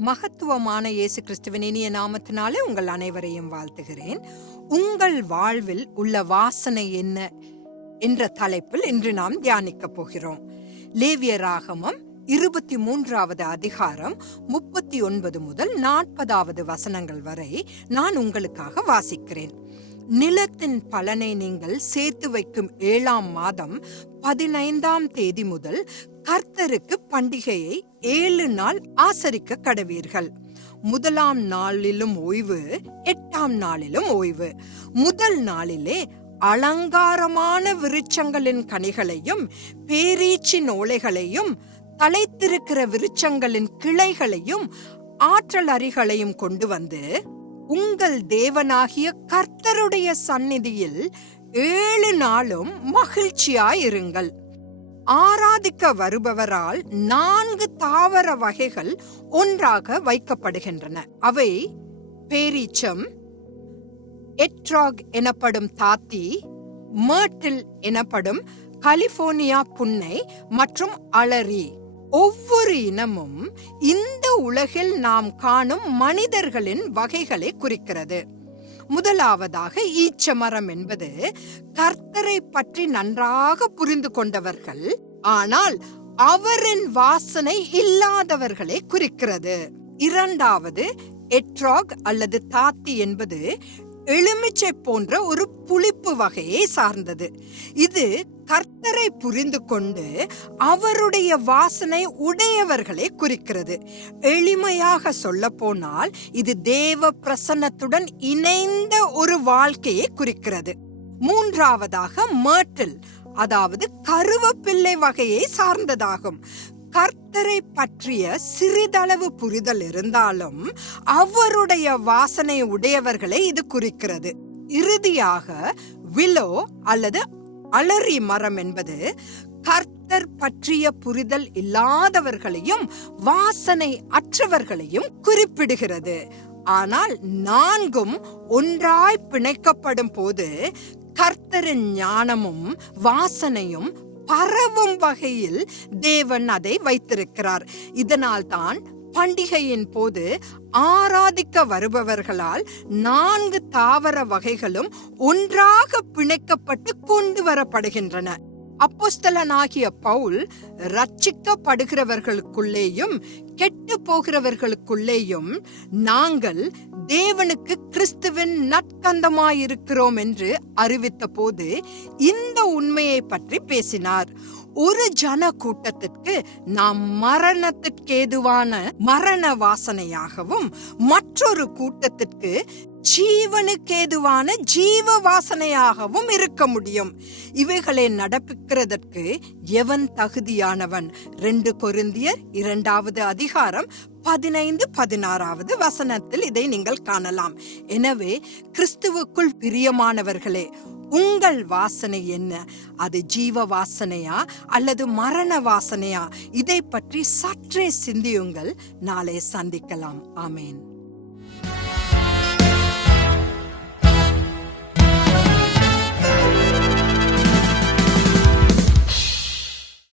மகத்துவமான இயேசு கிறிஸ்துவின் இனிய நாமத்தினாலே உங்கள் அனைவரையும் வாழ்த்துகிறேன். உங்கள் வாழ்வில் உள்ள வாசனை என்ன என்ற தலைப்பில் இன்று நாம் தியானிக்க போகிறோம். லேவிய ராகமம் இருபத்தி மூன்றாவது அதிகாரம் முப்பத்தி ஒன்பது முதல் நாற்பதாவது வசனங்கள் வரை நான் உங்களுக்காக வாசிக்கிறேன். நிலத்தின் பலனை நீங்கள் சேர்த்து வைக்கும் ஏழாம் மாதம் பதினைந்தாம் தேதி முதல் கர்த்தருக்கு பண்டிகையை ஏழு நாள் ஆசரிக்க கடவீர்கள். முதலாம் நாளிலும் ஓய்வு எட்டாம் நாளிலும் ஓய்வு. முதல் நாளிலே அலங்காரமான விருட்சங்களின் கனிகளையும் பேரீச்சின் ஓலைகளையும் தலைத்திருக்கிற விருட்சங்களின் கிளைகளையும் ஆற்றல் அறிகளையும் கொண்டு வந்து உங்கள் தேவனாகிய கர்த்தருடைய சந்நிதியில் ஏழு நாளும் மகிழ்ச்சியாயிருங்கள். ஆராதிக்க வருபவரால் நான்கு தாவர வகைகள் ஒன்றாக வைக்கப்படுகின்றன. அவை பேரீச்சம் எட்ராக் எனப்படும் தாத்தி மேர்டில் எனப்படும் கலிபோர்னியா புன்னை மற்றும் அலரி. ஒவ்வொரு இனமும் இந்த உலகில் நாம் காணும் மனிதர்களின் வகைகளை குறிக்கிறது. முதலாவதாக ஈச்ச மரம் என்பது கர்த்தரை பற்றி நன்றாக புரிந்து கொண்டவர்கள் ஆனால் அவரின் வாசனை இல்லாதவர்களை குறிக்கிறது. இரண்டாவது எட்ராக் அல்லது தாத்தி என்பது எலுமிச்சை போன்ற ஒரு புளிப்பு வகையை சார்ந்தது. இது கர்த்தரை புரிந்து கொண்டு அவருடைய வாசனை உடையவர்களை குறிக்கிறது. எளிமையாக சொல்ல போனால் இது தேவ பிரசன்னத்துடன் இணைந்த ஒரு வாழ்க்கையை குறிக்கிறது. மூன்றாவதாக மேர்டில் அதாவது கருவப்பிள்ளை வகையை சார்ந்ததாகும். கர்த்தரை பற்றிய சிறிதளவு புரிதல் இருந்தாலும் அவருடைய வாசனை உடையவர்களை இது குறிக்கிறது. இறுதியாக விலோ அல்லது அலரி மரம் என்பது கர்த்தர் பற்றிய புரிதல் இல்லாதவர்களையும் வாசனை அற்றவர்களையும் குறிப்பிடுகிறது. ஆனால் நான்கும் ஒன்றாய் பிணைக்கப்படும் போது கர்த்தரின் ஞானமும் வாசனையும் பரவும் வகையில் தேவன் அதை வைத்திருக்கிறார். இதனால் தான் பண்டிகையின் போது ஆராதிக்க வருபவர்களால் நான்கு தாவர வகைகளும் ஒன்றாக பிணைக்கப்பட்டு கொண்டு வரப்படுகின்றன. அப்போஸ்தலனாகிய பவுல் ரட்சிக்கப்படுகிறவர்களுக்குள்ளேயும் கெட்டு போகிறவர்களுக்குள்ளேயும் நாங்கள் தேவனுக்கு கிறிஸ்துவின் நற்கந்தமாயிருக்கிறோம் என்று அறிவித்த போது இந்த உண்மையை பற்றி பேசினார். ஒரு ஜன கூட்டத்திற்கு நாம் மரணத்திற்கேதுவான மரண வாசனையாகவும் மற்றொரு கூட்டத்திற்கு ஜீவனுக்கேதுவான ஜீவ வாசனையாகவும் இருக்க முடியும். இவைகளை நடப்பிக்கிறதற்கு எவன் தகுதியானவன்? ரெண்டு கொருந்தியர் இரண்டாவது அதிகாரம் பதினைந்து பதினாறாவது வசனத்தில் இதை நீங்கள் காணலாம். எனவே கிறிஸ்துவுக்குள் பிரியமானவர்களே உங்கள் வாசனை என்ன? அது ஜீவ வாசனையா அல்லது மரண வாசனையா? இதை பற்றி சற்றே சிந்தியுங்கள். நாளை சந்திக்கலாம். ஆமேன்.